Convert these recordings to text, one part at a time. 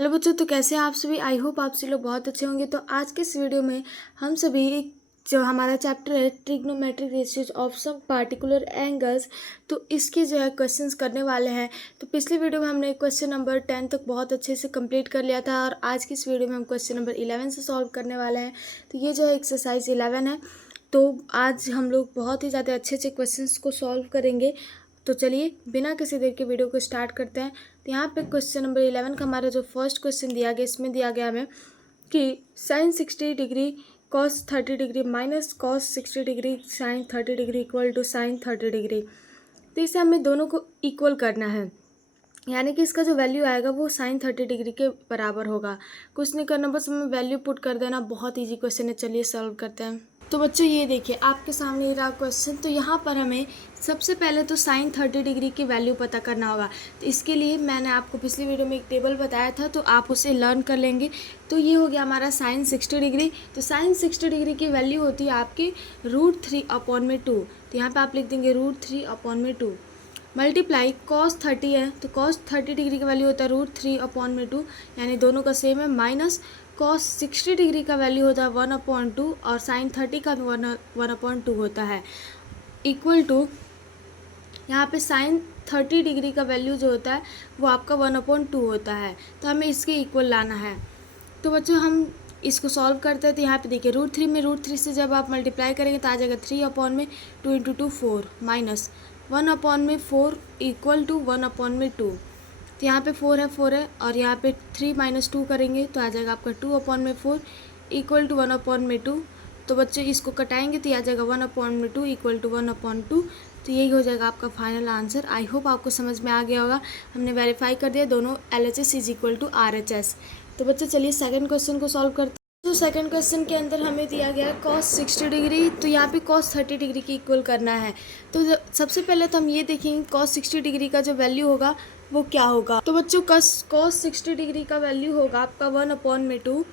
Hello बच्चों, तो कैसे हैं आप सभी। आई होप आप सभी लोग बहुत अच्छे होंगे। तो आज के इस वीडियो में हम सभी जो हमारा चैप्टर है trigonometric ratios of some particular angles, तो इसके जो है क्वेश्चंस करने वाले हैं। तो पिछले वीडियो में हमने क्वेश्चन नंबर 10 तक बहुत अच्छे से कंप्लीट कर लिया था और आज की इस वीडियो में हम क्वेश्चन नंबर 11 से सॉल्व करने वाले हैं। तो ये जो है एक्सरसाइज 11 है। तो आज हम लोग बहुत ही ज़्यादा अच्छे अच्छे क्वेश्चंस को सॉल्व करेंगे। तो चलिए बिना किसी देर के वीडियो को स्टार्ट करते हैं। तो यहाँ पे क्वेश्चन नंबर 11 का हमारा जो फर्स्ट क्वेश्चन दिया गया, इसमें दिया गया हमें कि sine 60 degree cos 30 degree minus cos 60 degree sine 30 degree equal to sine 30 degree. तो इसे हमें दोनों को इक्वल करना है, यानी कि इसका जो वैल्यू आएगा वो साइन 30 डिग्री के बराबर होगा। कुछ नहीं करना, बस हमें वैल्यू पुट कर देना। बहुत ईजी क्वेश्चन है, चलिए सॉल्व करते हैं। तो बच्चों ये देखिए आपके सामने ये रहा क्वेश्चन। तो यहाँ पर हमें सबसे पहले तो साइन 30 डिग्री की वैल्यू पता करना होगा। तो इसके लिए मैंने आपको पिछली वीडियो में एक टेबल बताया था, तो आप उसे लर्न कर लेंगे। तो ये हो गया हमारा साइन 60 डिग्री। तो साइन 60 डिग्री की वैल्यू होती है आपकी √3/2। तो यहाँ पर आप लिख देंगे √3/2 मल्टीप्लाई कॉस 30 है, तो कॉस 30 डिग्री का वैल्यू होता है √3/2, यानी दोनों का सेम है। माइनस कॉस 60 डिग्री का वैल्यू होता है 1/2 और साइन 30 का भी 1/2 होता है। इक्वल टू यहाँ पे साइन 30 डिग्री का वैल्यू जो होता है वो आपका 1/2 होता है। तो हमें इसके इक्वल लाना है। तो बच्चों हम इसको सॉल्व करते हैं। तो यहाँ पे देखिए √3 में √3 से जब आप मल्टीप्लाई करेंगे तो आ जाएगा 3/2 × 2 4 माइनस 1/4 इक्वल टू 1/2। तो यहाँ पे 4 है और यहाँ पे 3 - 2 करेंगे तो आ जाएगा आपका 2/4 इक्वल टू 1/2। तो बच्चे इसको कटाएंगे तो आ जाएगा 1/2 इक्वल टू 1/2। तो यही हो जाएगा आपका फाइनल आंसर। आई होप आपको समझ में आ गया होगा। हमने वेरीफाई कर दिया दोनों LHS is equal to RHS। तो बच्चे चलिए सेकंड क्वेश्चन को सॉल्व करते हैं। तो सेकंड क्वेश्चन के अंदर हमें दिया गया कॉस 60 डिग्री, तो यहाँ पे कॉस 30 डिग्री की इक्वल करना है। तो सबसे पहले तो हम ये देखेंगे कॉस 60 डिग्री का जो वैल्यू होगा वो क्या होगा। तो बच्चों कॉस 60 डिग्री का वैल्यू होगा आपका 1/2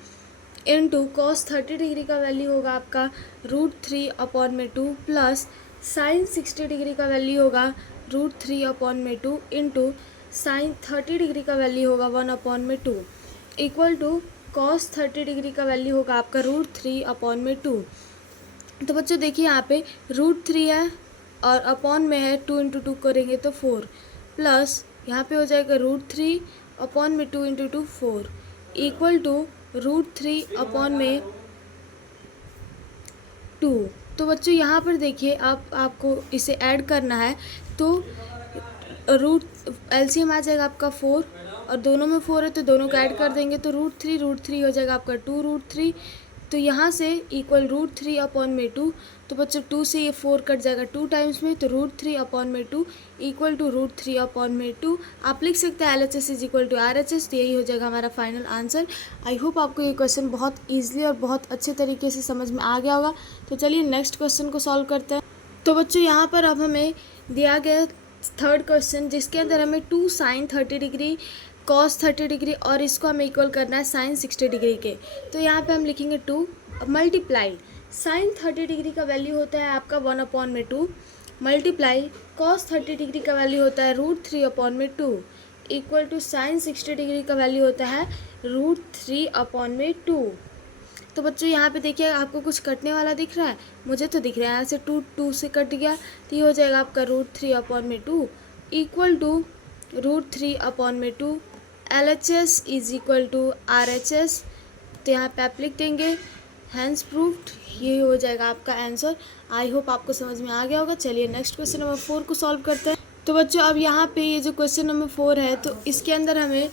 इंटू कॉस 30 डिग्री का वैल्यू होगा आपका √3/2 प्लस साइन 60 डिग्री का वैल्यू होगा √3/2 इंटू साइन 30 डिग्री का वैल्यू होगा 1/2 इक्वल टू कॉस 30 डिग्री का वैल्यू होगा आपका √3/2। तो बच्चों देखिए यहाँ पे √3 है और अपॉन में है 2 × 2 करेंगे तो 4 प्लस यहाँ पे हो जाएगा √3/2 × 2 4 इक्वल टू √3/2। तो बच्चों यहाँ पर देखिए आपको इसे ऐड करना है। तो LCM आ जाएगा आपका 4 और दोनों में 4 है तो दोनों को ऐड कर देंगे तो √3 हो जाएगा आपका 2√3। तो यहाँ से इक्वल √3/2। तो बच्चों 2 से ये 4 कट जाएगा 2 टाइम्स में, तो √3/2 इक्वल टू √3/2। आप लिख सकते हैं LHS is equal to RHS। तो यही हो जाएगा हमारा फाइनल आंसर। आई होप आपको ये क्वेश्चन बहुत ईजिली और बहुत अच्छे तरीके से समझ में आ गया होगा। तो चलिए नेक्स्ट क्वेश्चन को सॉल्व करते हैं। तो बच्चों यहाँ पर अब हमें दिया गया थर्ड क्वेश्चन, जिसके अंदर हमें 2 साइन 30 डिग्री कॉस 30 डिग्री और इसको हमें इक्वल करना है साइन 60 डिग्री के। तो यहाँ पे हम लिखेंगे 2 मल्टीप्लाई साइन 30 डिग्री का वैल्यू होता है आपका 1/2 मल्टीप्लाई कॉस 30 डिग्री का वैल्यू होता है √3/2 इक्वल टू साइन 60 डिग्री का वैल्यू होता है √3/2। तो बच्चों यहाँ पे देखिए आपको कुछ कटने वाला दिख रहा है, मुझे तो दिख रहा है। यहाँ से 2 से कट गया तो ये हो जाएगा आपका √3/2 equal to √3/2। LHS is equal to RHS। तो यहाँ पे आप लिख देंगे हैंस प्रूफ्ड। ये हो जाएगा आपका आंसर। आई होप आपको समझ में आ गया होगा। चलिए नेक्स्ट क्वेश्चन नंबर 4 को सॉल्व करते हैं। तो बच्चों अब यहाँ पे ये जो क्वेश्चन नंबर 4 है, तो इसके अंदर हमें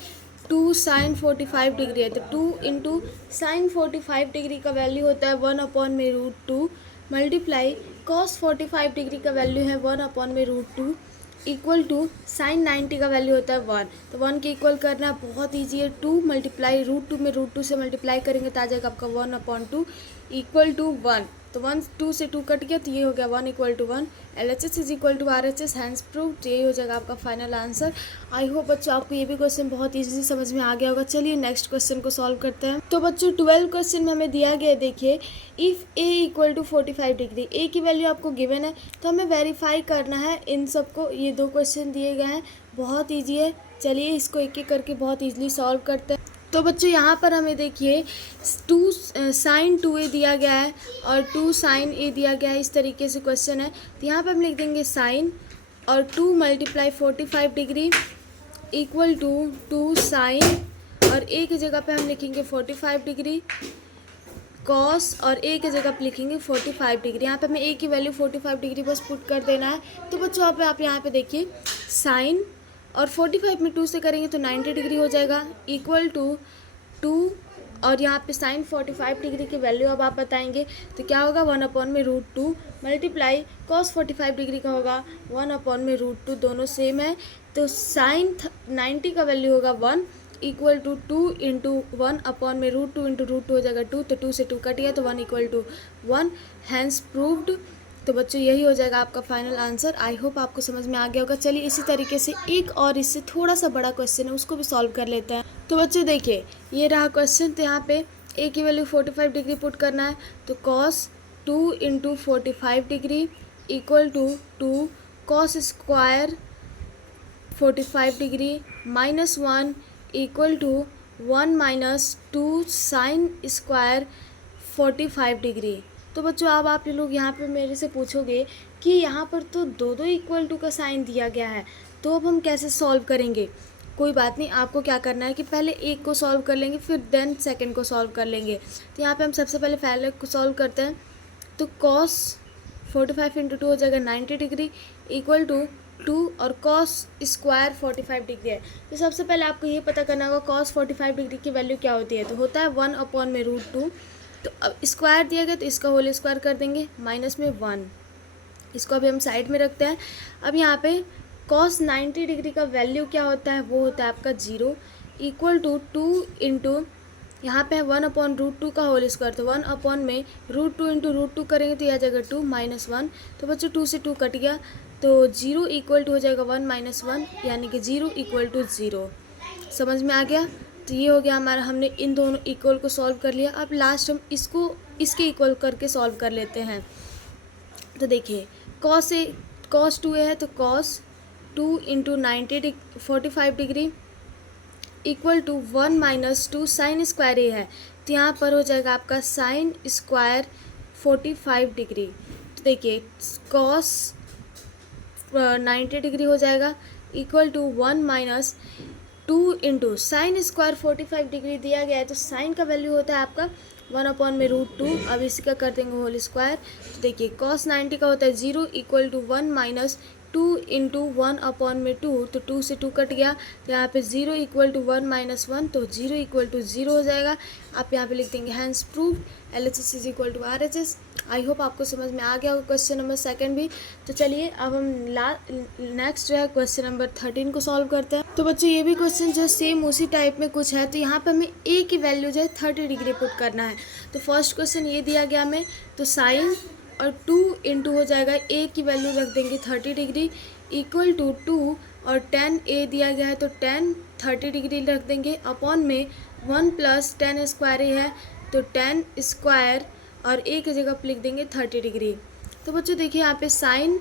2 साइन 45 डिग्री है। तो 2 इंटू साइन 45 डिग्री का वैल्यू होता है 1/√2 मल्टीप्लाई कॉस 45 डिग्री का वैल्यू है 1/√2 इक्वल टू साइन 90 का वैल्यू होता है 1। तो 1 के इक्वल करना बहुत ईजी है। 2 मल्टीप्लाई √2 में √2 से मल्टीप्लाई करेंगे तो आ जाएगा आपका 1/2 इक्वल टू 1। तो 1 2 से 2 कट गया तो ये हो गया 1 equal to 1। LHS is equal to RHS hence proved. यही हो जाएगा आपका फाइनल आंसर। आई होप बच्चों आपको ये भी क्वेश्चन बहुत ईजी समझ में आ गया होगा। चलिए नेक्स्ट क्वेश्चन को सॉल्व करते हैं। तो बच्चों 12 क्वेश्चन में हमें दिया गया है, देखिए if A equal to 45 degree, A की वैल्यू आपको गिवन है तो हमें वेरीफाई करना है इन सबको। ये 2 क्वेश्चन दिए गए हैं, बहुत ईजी है। चलिए इसको एक एक करके बहुत ईजिली सॉल्व करते हैं। तो बच्चों यहाँ पर हमें देखिए 2 साइन 2a दिया गया है और 2 साइन a दिया गया है, इस तरीके से क्वेश्चन है। तो यहाँ पर हम लिख देंगे साइन और 2 multiply 45 degree equal to 2 sine और a की जगह पे हम लिखेंगे 45 डिग्री कॉस और a की जगह पे लिखेंगे 45 डिग्री। यहाँ पे हमें a की वैल्यू 45 डिग्री बस पुट कर देना है। तो बच्चों आप यहाँ पे देखिए साइन और 45 में 2 से करेंगे तो 90 डिग्री हो जाएगा इक्वल टू 2 और यहाँ पे साइन 45 डिग्री की वैल्यू अब आप बताएंगे तो क्या होगा 1/√2 मल्टीप्लाई कॉस 45 डिग्री का होगा 1/√2, दोनों सेम है। तो साइन 90 का वैल्यू होगा 1 इक्वल टू 2 इंटू 1/√2 इंटू √2 हो जाएगा 2, तो 2 से 2 कट गया तो 1 इक्वल टू 1, हैंस प्रूव्ड। तो बच्चों यही हो जाएगा आपका फाइनल आंसर। आई होप आपको समझ में आ गया होगा। चलिए इसी तरीके से एक और इससे थोड़ा सा बड़ा क्वेश्चन है उसको भी सॉल्व कर लेते हैं। तो बच्चों देखिए ये रहा क्वेश्चन। तो यहाँ पे a की वैल्यू 45 डिग्री पुट करना है तो cos 2 into 45 degree equal to 2 cos square 45 degree minus 1 equal to 1 minus 2 sine square 45 degree. तो बच्चों अब आप लोग यहाँ पे मेरे से पूछोगे कि यहाँ पर तो दो इक्वल टू का साइन दिया गया है, तो अब हम कैसे सॉल्व करेंगे। कोई बात नहीं, आपको क्या करना है कि पहले एक को सॉल्व कर लेंगे फिर देन सेकंड को सॉल्व कर लेंगे। तो यहाँ पे हम सबसे पहले को सॉल्व करते हैं। तो कॉस 45 इंटू 2 हो जाएगा 90 डिग्री इक्वल टू 2 और कॉस स्क्वायर 45 डिग्री है। तो सबसे पहले आपको ये पता करना होगा कॉस 45 डिग्री की वैल्यू क्या होती है। तो होता है 1/√2। तो अब स्क्वायर दिया गया तो इसका होल स्क्वायर कर देंगे माइनस में 1, इसको अभी हम साइड में रखते हैं। अब यहाँ पे कॉस 90 डिग्री का वैल्यू क्या होता है, वो होता है आपका 0 इक्वल टू 2 इंटू यहाँ पे है 1/√2 का होल स्क्वायर, तो 1 में √2 इंटू √2 करेंगे तो यह आ जाएगा 2 माइनस 1। तो बच्चों 2 से 2 कट गया तो 0 इक्वल टू हो जाएगा 1 माइनस 1 यानी कि 0 इक्वल टू 0। समझ में आ गया। तो ये हो गया हमारा, हमने इन दोनों इक्वल को सॉल्व कर लिया। अब लास्ट हम इसको इसके इक्वल करके सॉल्व कर लेते हैं। तो देखिए कॉस 2a है तो cos 2 into 45 degree equal to 1 minus 2 sine square A है। तो यहाँ पर हो जाएगा आपका साइन स्क्वायर 45 डिग्री। तो देखिए कॉस 90 डिग्री हो जाएगा equal to 1 minus 2 into sine square 45 degree दिया गया है। तो साइन का वैल्यू होता है आपका 1/√2। अब इसी का कर देंगे होल स्क्वायर। तो देखिए कॉस 90 का होता है 0 इक्वल टू 1 माइनस 2 इंटू 1/2। तो 2 से 2 कट गया तो यहाँ पे 0 इक्वल टू 1 माइनस 1, तो 0 इक्वल टू 0 हो जाएगा। आप यहाँ पे लिख देंगे hence proved LHS is equal to RHS। I hope आपको समझ में आ गया होगा क्वेश्चन नंबर 2 भी। तो चलिए अब हम नेक्स्ट जो है क्वेश्चन नंबर 13 को सॉल्व करते हैं। तो बच्चों ये भी क्वेश्चन जो है सेम उसी टाइप में कुछ है। तो यहाँ पे हमें a की वैल्यू जो है 30 डिग्री पुट करना है। तो फर्स्ट क्वेश्चन ये दिया गया हमें, तो साइन और 2 इंटू हो जाएगा a की वैल्यू रख देंगे 30 डिग्री इक्वल टू 2 और tan a दिया गया है तो tan 30 डिग्री रख देंगे अपॉन में 1 प्लस tan स्क्वायर a है तो tan स्क्वायर और a की जगह पर लिख देंगे 30 डिग्री। तो बच्चों देखिए यहाँ पे साइन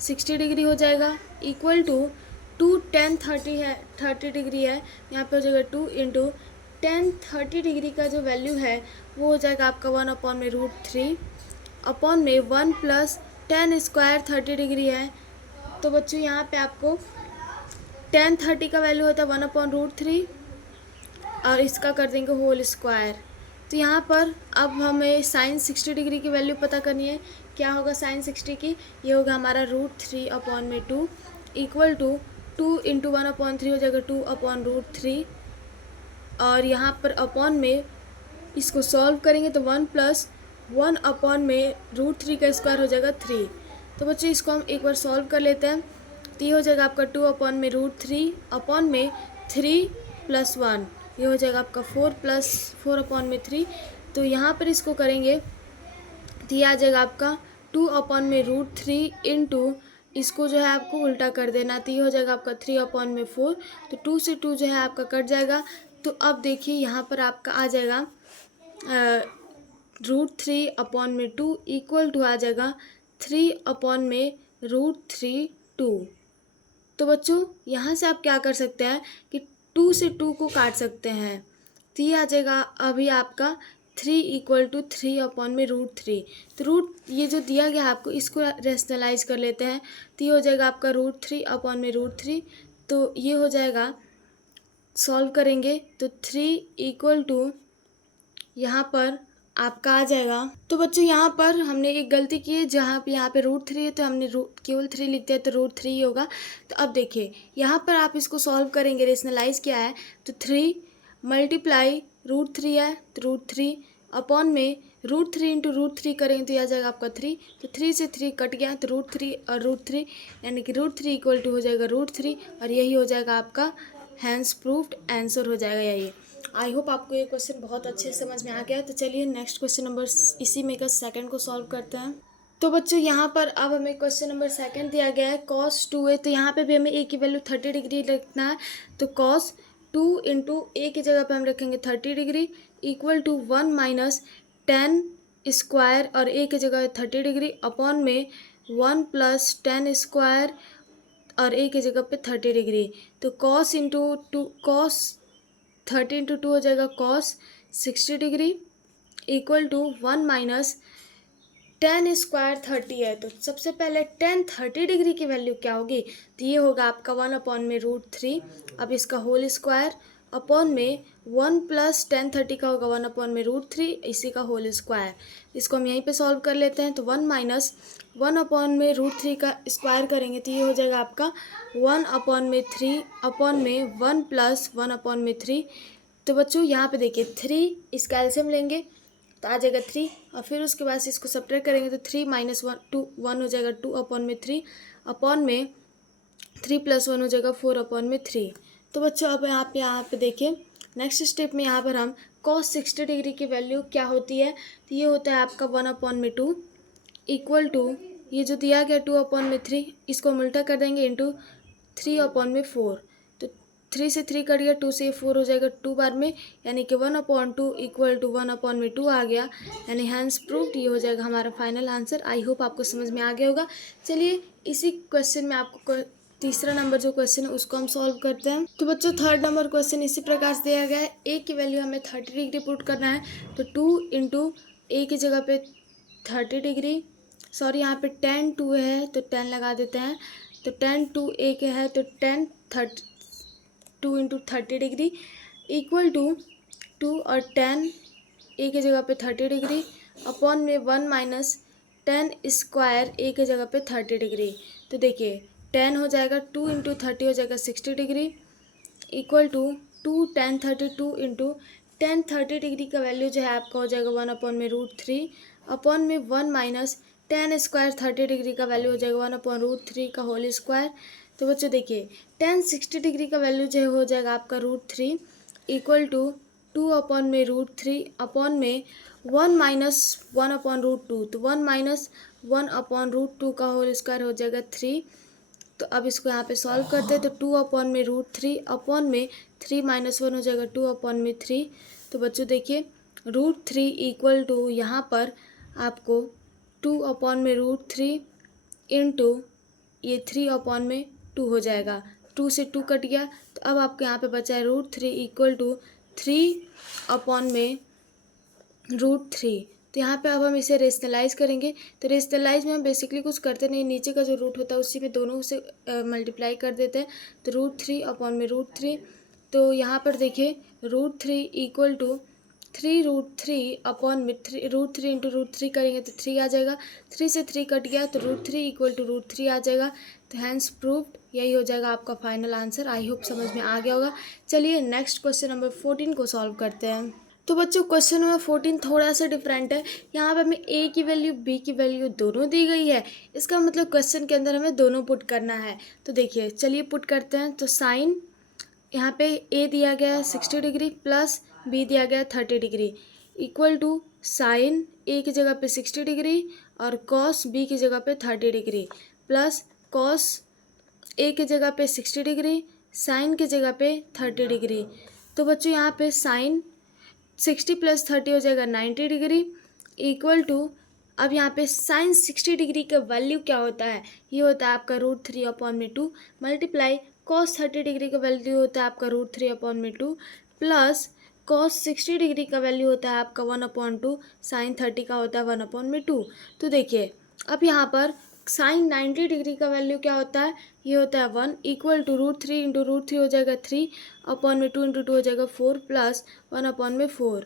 60 डिग्री हो जाएगा इक्वल टू 2 tan 30 डिग्री है, यहाँ पे हो जाएगा 2 इंटू tan 30 डिग्री का जो वैल्यू है वो हो जाएगा आपका 1/√3 अपॉन में 1 प्लस tan स्क्वायर 30 डिग्री है। तो बच्चों यहाँ पे आपको tan 30 का वैल्यू होता है 1/√3 और इसका कर देंगे होल स्क्वायर। तो यहाँ पर अब हमें साइन 60 डिग्री की वैल्यू पता करनी है। क्या होगा साइन 60 की, ये होगा हमारा √3/2 इक्वल टू 2 इंटू 1/3 हो जाएगा 2/√3 और यहाँ पर अपॉन में इसको सॉल्व करेंगे तो 1 प्लस 1 अपॉन में √3 का स्क्वायर हो जाएगा 3। तो बच्चों इसको हम एक बार सॉल्व कर लेते हैं। तो ये हो जाएगा आपका 2 अपॉन में √3 अपॉन में 3 प्लस 1, ये हो जाएगा आपका 4 प्लस 4 अपॉन में 3। तो यहाँ पर इसको करेंगे तो ये आ जाएगा आपका 2 अपॉन में √3 इंटू इसको जो है आपको उल्टा कर देना। तो ये हो जाएगा आपका 3 अपॉन में 4, तो 2 से 2 जो है आपका कट जाएगा। तो अब देखिए यहाँ पर आपका आ जाएगा √3 अपॉन में 2 इक्वल टू आ जाएगा 3 अपॉन में √3 2। तो बच्चों यहाँ से आप क्या कर सकते हैं कि 2 से 2 को काट सकते हैं तो ये आ जाएगा अभी आपका 3 = 3/√3। तो रूट ये जो दिया गया है आपको, इसको रेशनलाइज कर लेते हैं। तो ये हो जाएगा आपका √3/√3। तो ये हो जाएगा, सॉल्व करेंगे तो 3 = यहाँ पर आपका आ जाएगा। तो बच्चों यहाँ पर हमने एक गलती की है, जहाँ पे यहाँ पे √3 है तो हमने केवल 3 लिखते हैं, तो √3 ही होगा। तो अब देखिए यहाँ पर आप इसको सॉल्व करेंगे, रेशनलाइज किया है तो 3 × √3 है, तो √3 अपॉन में √3 × √3 करेंगे तो यह आ जाएगा आपका 3। तो 3 से 3 कट गया, तो √3 और √3 यानी कि √3 = हो जाएगा √3, और यही हो जाएगा आपका हैंस प्रूफ्ड आंसर हो जाएगा यही। आई होप आपको ये क्वेश्चन बहुत अच्छे से समझ में आ गया है। तो चलिए नेक्स्ट क्वेश्चन नंबर इसी में का सेकंड को सॉल्व करते हैं। तो बच्चों यहाँ पर अब हमें क्वेश्चन नंबर सेकंड दिया गया है, cos 2a। तो यहाँ पे भी हमें a की वैल्यू 30 डिग्री रखना है। तो cos 2 × a की जगह पे हम रखेंगे 30 डिग्री = 1 - tan स्क्वायर, और a की जगह 30 डिग्री अपॉन में 1 + tan स्क्वायर, और a की जगह पे 30 डिग्री। तो cos × 2 30 × 2 हो जाएगा cos 60 डिग्री = 1 - tan स्क्वायर 30 है। तो सबसे पहले tan 30 डिग्री की वैल्यू क्या होगी, तो ये होगा आपका 1/√3। अब इसका होल स्क्वायर अपॉन में 1 + tan 30 का होगा 1/√3, इसी का होल स्क्वायर। इसको हम यहीं पे सॉल्व कर लेते हैं। तो 1 - 1/√3 का स्क्वायर करेंगे तो ये हो जाएगा आपका 1/3 अपॉन में 1 + 1/3। तो बच्चों यहाँ पे देखिए 3 इसका एलसीएम लेंगे तो आ जाएगा 3, और फिर उसके बाद से इसको सब्ट्रैक्ट करेंगे तो 3 - 1 हो जाएगा 2/3 अपॉन में 3 + 1 हो जाएगा 4/3। तो बच्चों अब यहाँ पे देखिए नेक्स्ट स्टेप में यहाँ पर हम cos 60 डिग्री की वैल्यू क्या होती है, तो ये होता है आपका 1/2 = ये जो दिया गया 2/3, इसको हम उल्टा कर देंगे इंटू 3/4। तो 3 से 3 कट गया, 2 से 4 हो जाएगा 2 बार में, यानी कि 1/2 = 1/2 आ गया, यानी हैंस प्रूव्ड। ये हो जाएगा हमारा फाइनल आंसर। आई होप आपको समझ में आ गया होगा। चलिए इसी क्वेश्चन में आपको तीसरा नंबर जो क्वेश्चन है उसको हम सॉल्व करते हैं। तो बच्चों थर्ड नंबर क्वेश्चन इसी प्रकार से दिया गया है, ए की वैल्यू हमें 30 डिग्री पुट करना है। तो 2 × a की जगह पे 30 डिग्री, सॉरी यहाँ पे tan 2 है तो 10 लगा देते हैं। तो tan 2a के है तो 2 × 30 डिग्री = 2 और tan a की जगह पे 30 डिग्री अपॉन में 1 - tan स्क्वायर a की जगह पे 30 डिग्री। तो देखिए 10 हो जाएगा, 2 × 30 हो जाएगा 60 डिग्री = 2 tan 32 × tan 30 डिग्री का वैल्यू जो है आपका हो जाएगा 1/√3 अपॉन में 1 - tan स्क्वायर 30 डिग्री का वैल्यू हो जाएगा 1/√3 का होल स्क्वायर। तो बच्चों देखिए tan 60 डिग्री का वैल्यू जो हो जाएगा आपका √3 = 2/√3 अपॉन में 1 - 1/√2। तो 1 - 1/√2 का होल स्क्वायर हो जाएगा 3। तो अब इसको यहाँ पे सॉल्व करते हैं। तो 2/√3 अपॉन में 3 - 1 हो जाएगा 2/3। तो बच्चों देखिए √3 = यहाँ पर आपको 2/√3 इंटू ये 3/2 हो जाएगा, 2 से 2 कट गया। तो अब आपको यहाँ पे बचा है √3 = 3/√3। तो यहाँ पे अब हम इसे रेशनलाइज करेंगे। तो रेशनलाइज में हम बेसिकली कुछ करते नहीं, नीचे का जो रूट होता है उसी में दोनों से मल्टीप्लाई कर देते हैं। तो √3/√3। तो यहाँ पर देखिए √3 = 3√3 अपॉन में √3 × √3 करेंगे तो 3 आ जाएगा, 3 से 3 कट गया तो √3 = √3 आ जाएगा। तो हैंस प्रूव्ड यही हो जाएगा आपका फाइनल आंसर। आई होप समझ में आ गया होगा। चलिए नेक्स्ट क्वेश्चन नंबर 14 को सॉल्व करते हैं। तो बच्चों क्वेश्चन नंबर 14 थोड़ा सा डिफरेंट है। यहाँ पे हमें ए की वैल्यू बी की वैल्यू दोनों दी गई है, इसका मतलब क्वेश्चन के अंदर हमें दोनों पुट करना है। तो देखिए चलिए पुट करते हैं। तो साइन यहाँ पे ए दिया गया है 60 डिग्री प्लस बी दिया गया है 30 डिग्री = साइन ए की जगह पे 60 डिग्री और कॉस बी की जगह पे 30 डिग्री प्लस कॉस ए की जगह पे 60 डिग्री, साइन की जगह पे 30 डिग्री। तो बच्चों यहाँ पे साइन 60 + 30 हो जाएगा 90 डिग्री = अब यहाँ पे साइन 60 डिग्री का वैल्यू क्या होता है, ये होता है आपका √3/2 मल्टीप्लाई कॉस 30 डिग्री का वैल्यू होता है आपका √3/2 प्लस कॉस 60 डिग्री का वैल्यू होता है आपका 1/2, साइन 30 का होता है 1/2। तो देखिए अब यहाँ पर साइन 90 डिग्री का वैल्यू क्या होता है, ये होता है 1 इक्वल टू √3 इंटू √3 हो जाएगा 3/2 इंटू 2 हो जाएगा 4 प्लस 1/4।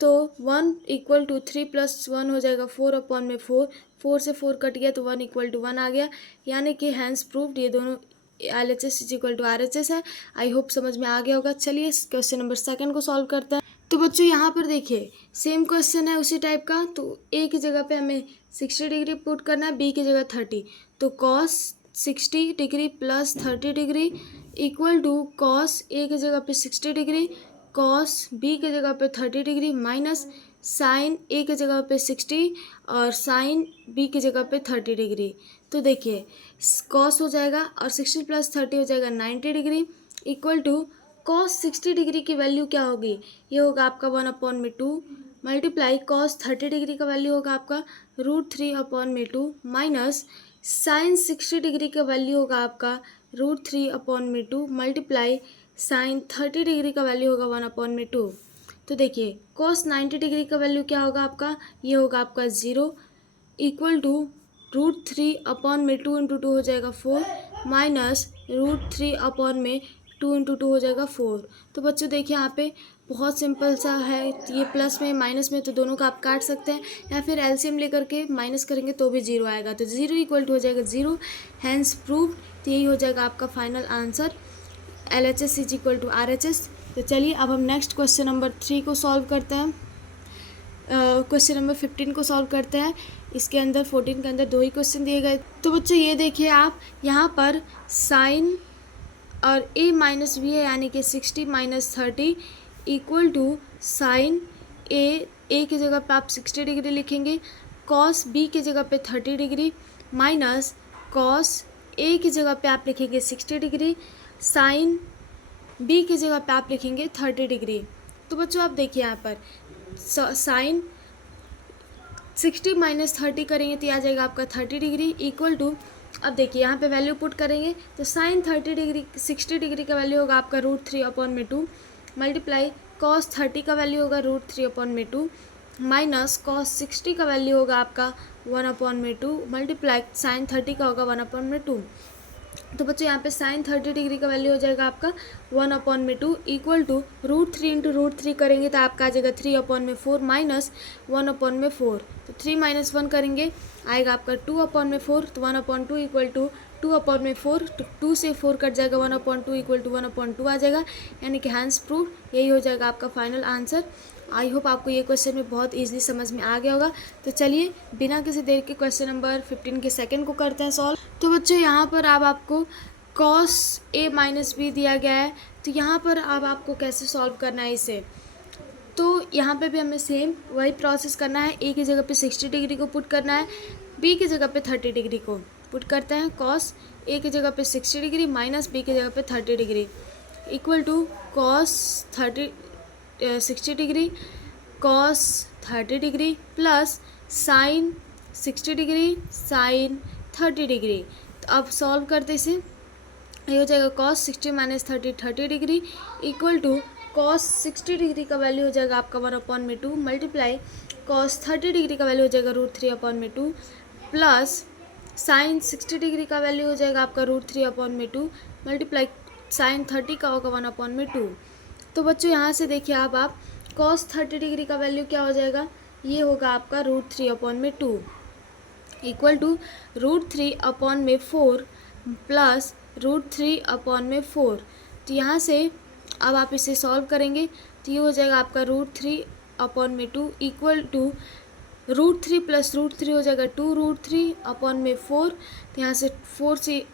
तो 1 इक्वल टू 3 प्लस 1 हो जाएगा 4/4। 4 से 4 कट गया तो 1 इक्वल टू 1 आ गया, यानी कि हैंस प्रूव्ड ये दोनों LHS is equal to RHS है। आई होप समझ में आ गया होगा। चलिए क्वेश्चन नंबर 2 को सॉल्व करते हैं। तो बच्चों यहाँ पर देखिए सेम क्वेश्चन है उसी टाइप का, तो ए की जगह पे हमें 60 डिग्री पुट करना है, बी की जगह 30। तो cos 60 degree plus 30 degree equal to cos A की जगह पे 60 डिग्री, कॉस बी की जगह पे 30 डिग्री माइनस साइन ए की जगह पे 60 और साइन बी की जगह पे 30 डिग्री। तो देखिए कॉस हो जाएगा और 60 प्लस 30 हो जाएगा 90 degree equal to cos 60 degree की वैल्यू क्या होगी, ये होगा आपका 1/2 मल्टीप्लाई कॉस 30 डिग्री का वैल्यू होगा आपका √3/2 माइनस साइन 60 डिग्री का वैल्यू होगा आपका √3/2 मल्टीप्लाई साइन 30 डिग्री का वैल्यू होगा 1/2। तो देखिए कॉस 90 डिग्री का वैल्यू क्या होगा आपका, ये होगा आपका 0 इक्वल टू √3/2 इंटू 2 हो जाएगा 4 माइनस √3/2 इंटू 2 हो जाएगा 4। तो बच्चों देखिए यहाँ पे बहुत सिंपल सा है, ये प्लस में माइनस में तो दोनों का आप काट सकते हैं, या फिर एलसीएम लेकर के माइनस करेंगे तो भी 0 आएगा। तो 0 इक्वल टू हो जाएगा 0, हैंस प्रूव। तो यही हो जाएगा आपका final answer, LHS is equal to RHS। तो चलिए अब हम नेक्स्ट क्वेश्चन नंबर 3 को सॉल्व करते हैं। क्वेश्चन नंबर 15 को सॉल्व करते हैं। इसके अंदर 14 के अंदर 2 ही क्वेश्चन दिए गए। तो बच्चों ये देखिए आप यहाँ पर साइन और a माइनस बी है, यानी कि 60 माइनस 30 इक्वल टू साइन ए की जगह पे आप 60 डिग्री लिखेंगे, कॉस बी की जगह पे 30 डिग्री माइनस कॉस ए की जगह पे आप लिखेंगे 60 डिग्री, साइन बी की जगह पे आप लिखेंगे 30 डिग्री। तो बच्चों आप देखिए यहाँ पर साइन 60 माइनस 30 करेंगे तो आ जाएगा आपका 30 डिग्री इक्वल टू, अब देखिए यहाँ पे वैल्यू पुट करेंगे तो साइन 30 डिग्री 60 डिग्री का वैल्यू होगा आपका √3/2 मल्टीप्लाई कॉस 30 का वैल्यू होगा √3/2 माइनस कॉस 60 का वैल्यू होगा आपका 1/2 मल्टीप्लाई साइन 30 का होगा 1/2। तो बच्चों यहाँ पे साइन 30 डिग्री का वैल्यू हो जाएगा आपका 1/2 इक्वल टू √3 इंटू √3 करेंगे तो आपका आ जाएगा 3/4 माइनस 1/4। तो 3 माइनस 1 करेंगे आएगा आपका 2/4। तो 1/2 इक्वल टू 2/4, तो 2 से 4 कट जाएगा 1/2 इक्वल टू 1/2 आ जाएगा, यानी कि हैंस प्रूव। यही हो जाएगा आपका फाइनल आंसर। आई होप आपको ये क्वेश्चन में बहुत ईजिली समझ में आ गया होगा। तो चलिए बिना किसी देर के क्वेश्चन नंबर 15 के सेकंड को करते हैं सॉल्व। तो बच्चों यहाँ पर अब आपको कॉस a माइनस बी दिया गया है, तो यहाँ पर अब आपको कैसे सॉल्व करना है इसे। तो यहाँ पे भी हमें सेम वही प्रोसेस करना है, a की जगह पे 60 डिग्री को पुट करना है, b की जगह पे 30 डिग्री को पुट करते हैं। कॉस a की जगह पे 60 डिग्री माइनस b की जगह पे 30 degree equal to cos 60 degree cos 30 degree plus sine 60 degree sine 30 degree. तो अब सॉल्व करते इसे, ये हो जाएगा cos 60 minus 30 30 degree equal to cos 60 degree का वैल्यू हो जाएगा आपका 1/2 मल्टीप्लाई कॉस 30 डिग्री का वैल्यू हो जाएगा √3/2 प्लस साइन 60 डिग्री का वैल्यू हो जाएगा आपका √3/2 मल्टीप्लाई साइन 30 का होगा 1/2। तो बच्चों यहाँ से देखिए आप कॉस 30 डिग्री का वैल्यू क्या हो जाएगा, ये होगा आपका √3/2 इक्वल टू √3/4 प्लस √3/4। तो यहाँ से अब आप इसे सॉल्व करेंगे तो ये हो जाएगा आपका √3/2 इक्वल टू √3 प्लस √3 हो जाएगा 2√3/4। तो यहाँ से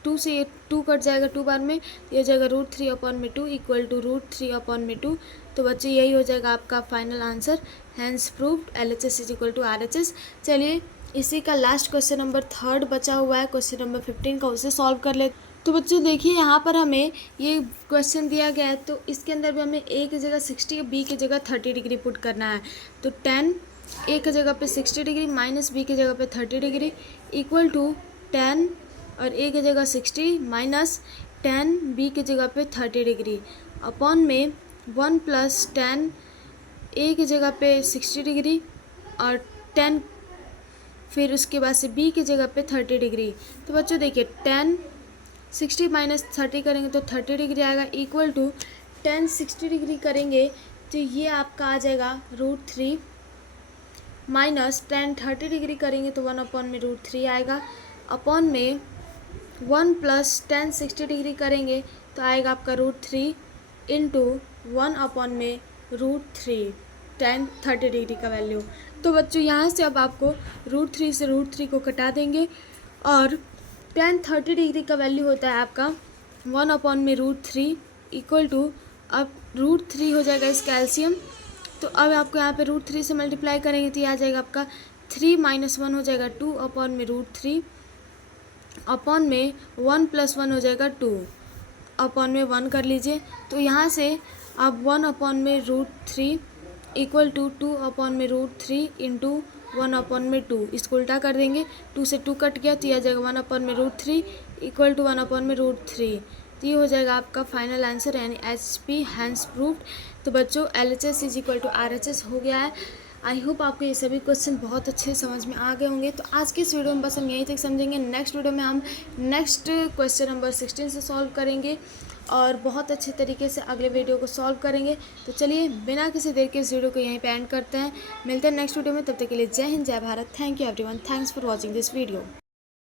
2 से 2 कट जाएगा 2 बार में, ये हो जाएगा √3/2 इक्वल टू √3/2। तो बच्चे यही हो जाएगा आपका final answer, hence proved LHS is equal to RHS। चलिए इसी का लास्ट क्वेश्चन नंबर 3 बचा हुआ है, क्वेश्चन नंबर 15 का, उसे सॉल्व कर ले। तो बच्चों देखिए यहाँ पर हमें ये क्वेश्चन दिया गया है, तो इसके अंदर भी हमें a की जगह 60 और b की जगह 30 डिग्री पुट करना है। तो 10 a की जगह पे 60 डिग्री माइनस b की जगह पे 30 डिग्री इक्वल टू 10 और a की जगह 60 माइनस 10 b की जगह पे 30 डिग्री अपॉन में 1 प्लस 10 ए की जगह पे 60 डिग्री और 10, फिर उसके बाद से बी की जगह पे 30 डिग्री। तो बच्चों देखिए 10 60 माइनस 30 करेंगे तो 30 डिग्री आएगा, इक्वल टू 10 60 डिग्री करेंगे तो ये आपका आ जाएगा √3 माइनस 10 30 डिग्री करेंगे तो 1/√3 आएगा, अपॉन में 1 प्लस 10 60 डिग्री करेंगे तो आएगा आपका √3 इंटू 1/√3 10 30 डिग्री का वैल्यू। तो बच्चों यहाँ से अब आपको √3 से √3 को कटा देंगे और 10 30 डिग्री का वैल्यू होता है आपका 1/√3 इक्वल टू, अब √3 हो जाएगा इस कैल्शियम। तो अब आपको यहाँ पे √3 से मल्टीप्लाई करेंगे तो ये आ जाएगा आपका 3 - 1 हो जाएगा 2/√3, अपॉन में 1 + 1 हो जाएगा 2, अपॉन में 1 कर लीजिए। तो यहाँ से अब 1/√3 इक्वल टू 2/√3 इंटू 1/2, इसको उल्टा कर देंगे, 2 से 2 कट गया तो यह आ जाएगा 1/√3 इक्वल टू 1/√3। तो ये हो जाएगा आपका फाइनल आंसर यानी HP हैंस प्रूव्ड। तो बच्चों LHS is equal to RHS हो गया है। आई होप आपको ये सभी क्वेश्चन बहुत अच्छे समझ में आ गए होंगे। तो आज की इस वीडियो में बस हम यहीं तक समझेंगे। नेक्स्ट वीडियो में हम नेक्स्ट क्वेश्चन नंबर 16 से सॉल्व करेंगे और बहुत अच्छे तरीके से अगले वीडियो को सॉल्व करेंगे। तो चलिए बिना किसी देर के इस वीडियो को यहीं पे एंड करते हैं। मिलते हैं नेक्स्ट वीडियो में, तब तक के लिए जय हिंद जय Bharat. Thank you everyone, thanks for watching this video.